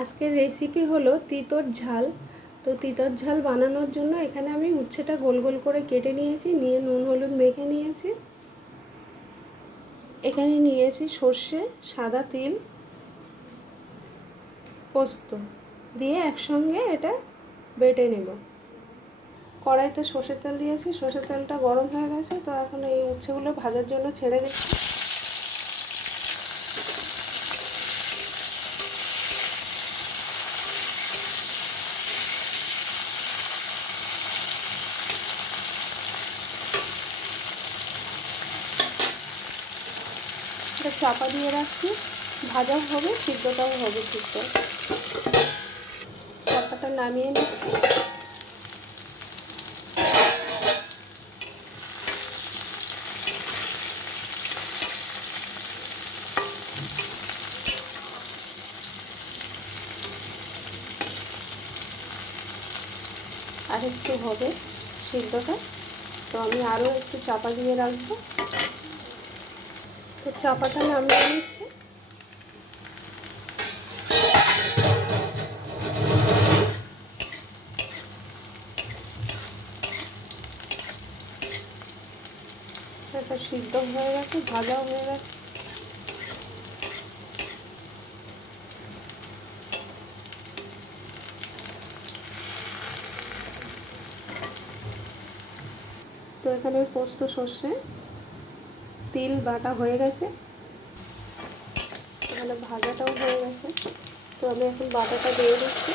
আজকের রেসিপি হলো তিতর ঝাল। তো তিতর ঝাল বানানোর জন্য এখানে আমি উচ্ছেটা গোল গোল করে কেটে নিয়েছি, নিয়ে নুন হলুদ মেখে নিয়েছি। এখানে নিয়েছি সর্ষে, সাদা তিল, পোস্ত দিয়ে একসঙ্গে এটা বেটে নেব। কড়াইতে সর্ষের তেল দিয়েছি, সর্ষের তেলটা গরম হয়ে গেছে। তো এখন এই উচ্ছেগুলো ভাজার জন্য ছেড়ে দিচ্ছি। এটা চাপা দিয়ে রাখছি, ভাজাও হবে সিদ্ধটাও হবে ঠিক করে। চাপাটা নামিয়ে নিচ্ছি। আর একটু হবে সিদ্ধটা, তো আমি আরও একটু চাপা দিয়ে রাখবো। তো চাপাটা নামিয়ে নিচ্ছি। এটা সিদ্ধ হয়ে গেছে, ভাজাও হয়ে গেছে। তো এখানে পোস্ত, সর্ষে, তিল বাটা হয়ে গেছে, এখানে ভাজাটাও হয়ে গেছে। তো আমি এখন বাটাটা দিয়ে দিচ্ছি।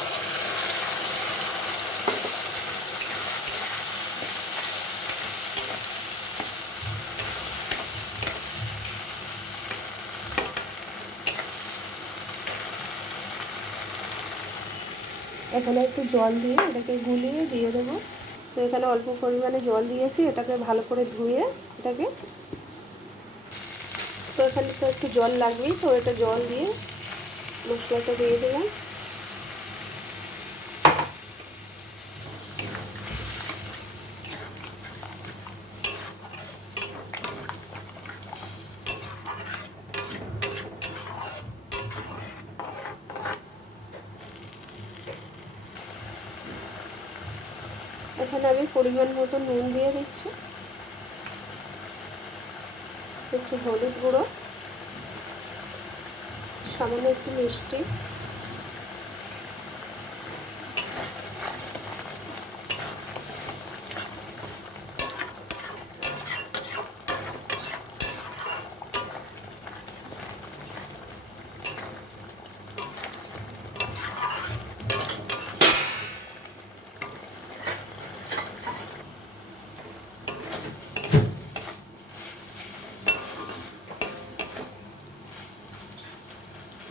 এখানে একটু জল দিয়ে এটাকে গুলিয়ে দিয়ে দেবো। তো এখানে অল্প পরিমাণে জল দিয়েছি, এটাকে ভালো করে ধুয়ে এটাকে, তো এখানে তো একটু জল লাগবেই, তো এটা জল দিয়ে মশলাটা দিয়ে দিলাম। এখানে আমি পরিমাণ মতো নুন দিয়ে দিচ্ছি, হলুদ গুঁড়ো, সামান্য একটু মিষ্টি,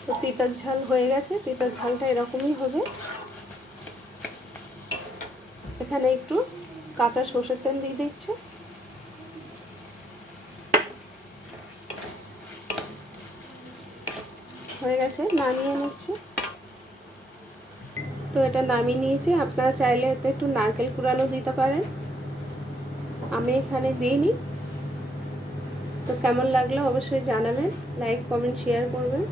তো তিতার ঝাল হয়ে গেছে। তিতার ঝালটা এরকমই হবে। এখানে একটু কাঁচা সর্ষের তেল দিয়ে দিচ্ছি। হয়ে গেছে, নামিয়ে নিচ্ছি। তো এটা নামিয়ে নিয়েছি। আপনারা চাইলে এতে একটু নারকেল কুড়ানো দিতে পারেন, আমি এখানে দিইনি। তো কেমন লাগলো অবশ্যই জানাবেন, লাইক কমেন্ট শেয়ার করবেন।